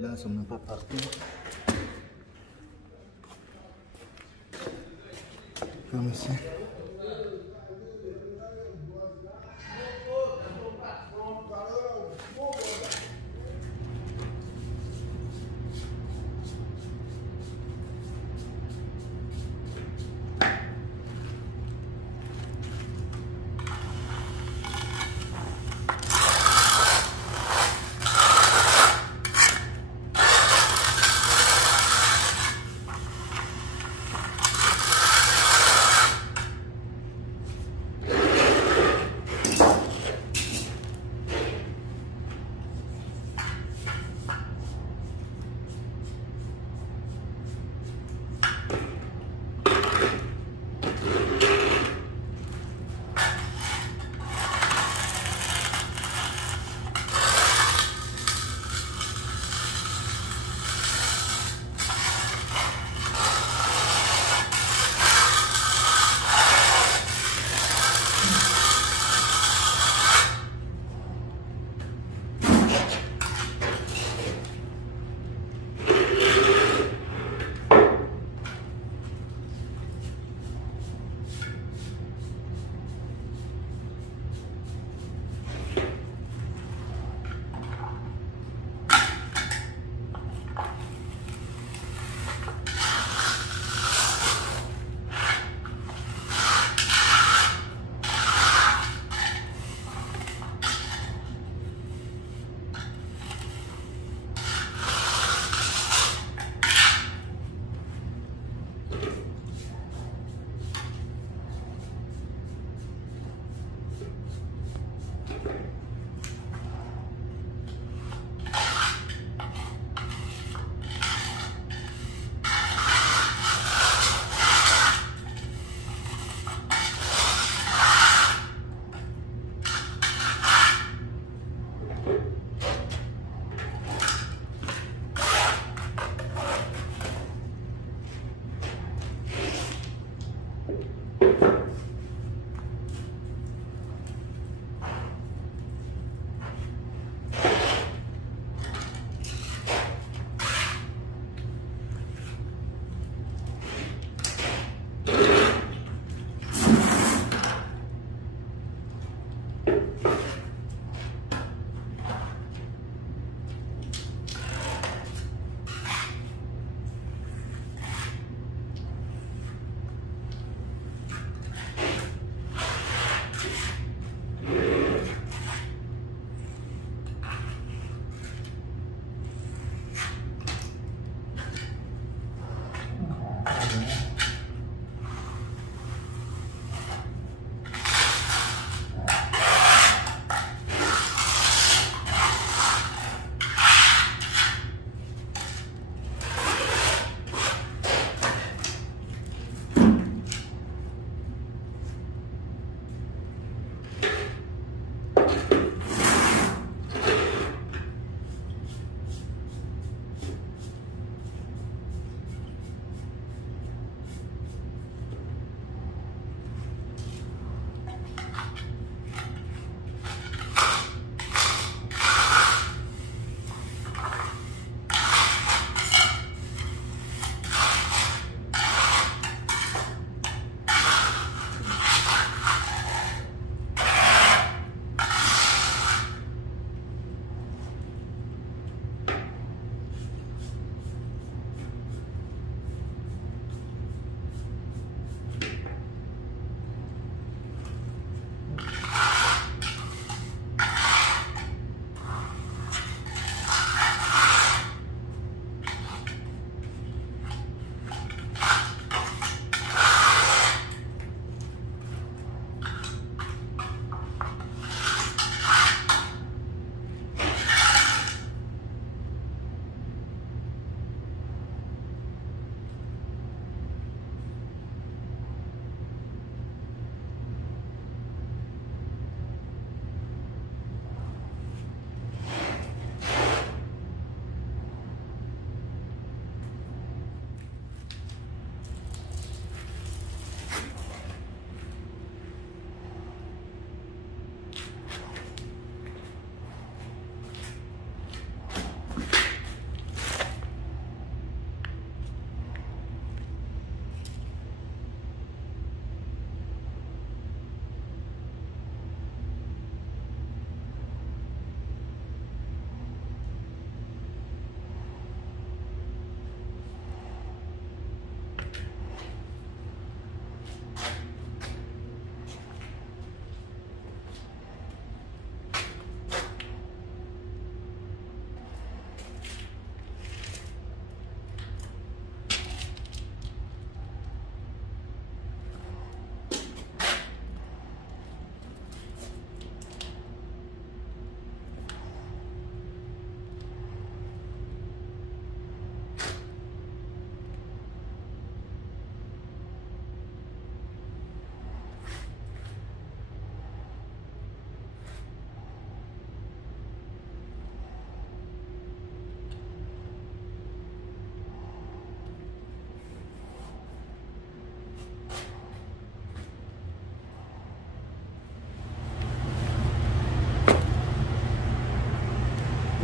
Là, ça ne met pas partout. Comme ici.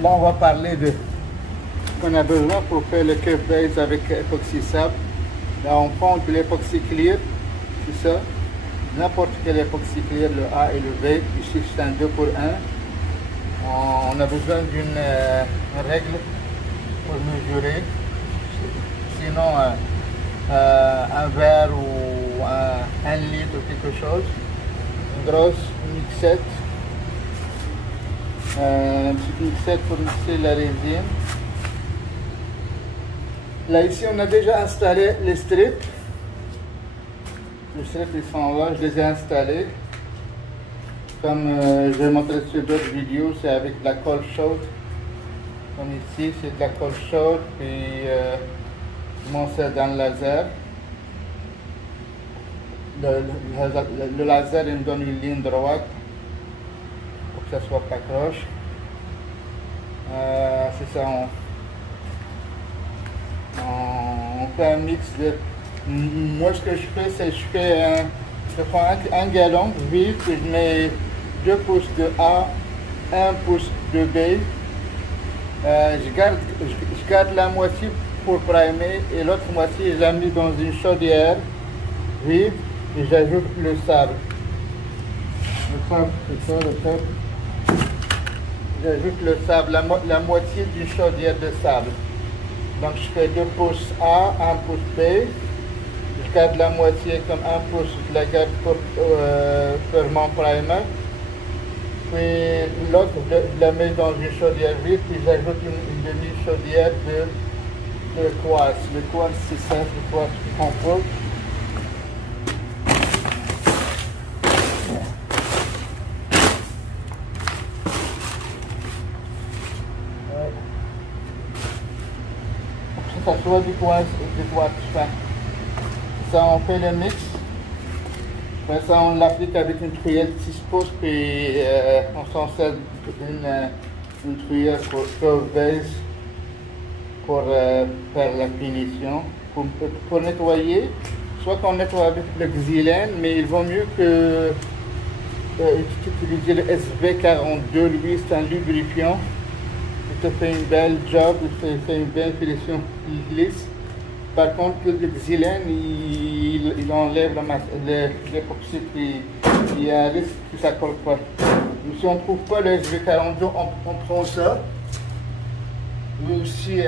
Là, on va parler de ce qu'on a besoin pour faire le curve base avec époxy sable. Là, on prend de l'époxy clear, c'est ça. N'importe quel époxy clear, le A et le B. Ici, c'est un 2 pour 1. On a besoin d'une règle pour mesurer. Sinon, un verre ou un litre ou quelque chose. Une grosse mixette. Une petite mixette pour mixer la résine. Là, ici, on a déjà installé les strips. Les strips, ils sont là, je les ai installés. Comme je vais montrer sur d'autres vidéos, c'est avec de la colle chaude. Comme ici, c'est de la colle chaude, puis je m'insère dans le laser. Le laser, il me donne une ligne droite pour que ça soit pas croche. C'est ça, on fait un mix de... Moi, ce que je fais, c'est je prends un gallon vide, puis je mets 2 pouces de A, 1 pouce de B. Je garde la moitié pour primer et l'autre moitié, je la mets dans une chaudière vide et j'ajoute le sable. Le sable, c'est ça, le sable. J'ajoute le sable, la moitié d'une chaudière de sable. Donc je fais 2 pouces A, 1 pouce B. Je garde la moitié comme 1 pouce, je la garde pour faire mon primer. Puis l'autre, je la mets dans une chaudière vide, puis j'ajoute une demi-chaudière de quartz. Le quartz, c'est ça, le quartz compost. Ça soit du quartz fin. Ça, on fait le mix. Après ça, on l'applique avec une cuillère de 6 pouces, puis on s'en sert d'une cuillère pour curve base pour faire la finition. Pour nettoyer, soit qu'on nettoie avec le xylène, mais il vaut mieux que utiliser le SV42. Lui, c'est un lubrifiant. Il te fait une belle job, il fait une belle finition lisse. Par contre, le xylène, il enlève l'époxy, puis il y a un risque que ça ne colle pas. Mais si on ne trouve pas le SV42, on prend ça. Lui aussi,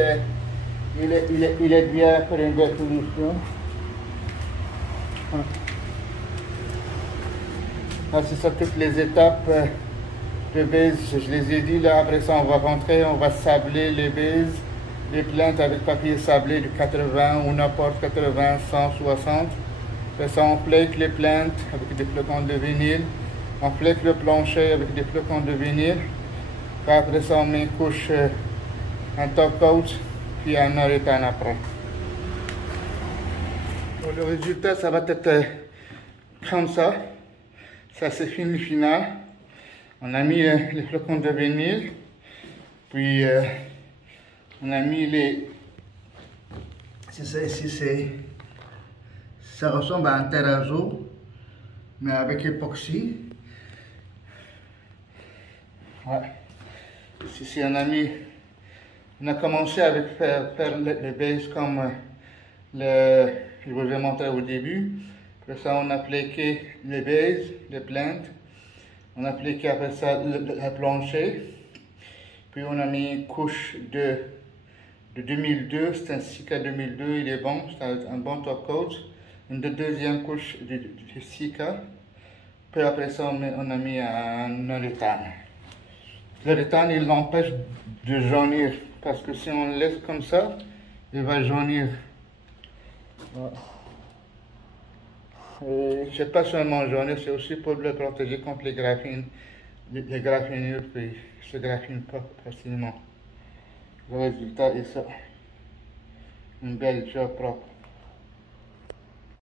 il est bien pour une belle finition. Là, c'est ça, toutes les étapes de base, je les ai dit. Là, après ça, on va rentrer, on va sabler les bases. Les plaintes avec papier sablé de 80 ou n'importe 80, 160. Après ça, on plaque les plaintes avec des flocons de vinyle. On plaque le plancher avec des flocons de vinyle. Puis après ça, on met une couche, un top coat, puis un uréthane après. Pour le résultat, ça va être comme ça. Ça, c'est fini final. On a mis les flocons de vinyle. Puis... on a mis les... C'est ça ici, ça ressemble à un terrazzo, mais avec époxy. Ouais. Ici, on a commencé avec faire les bases comme je vous ai montré au début. Après ça, on a appliqué les bases, les plaintes. On a appliqué après ça le plancher. Puis on a mis une couche de 2002, c'est un Sika 2002, il est bon, c'est un bon top coat. Une deuxième couche de Sika. Puis après ça, on a mis un uréthane. L'uréthane, il l'empêche de jaunir, parce que si on le laisse comme ça, il va jaunir. Et c'est pas seulement jaunir, c'est aussi pour le protéger contre les graphines. Les graphinures, puis se graffinent pas facilement. Le résultat est ça. Une belle job propre.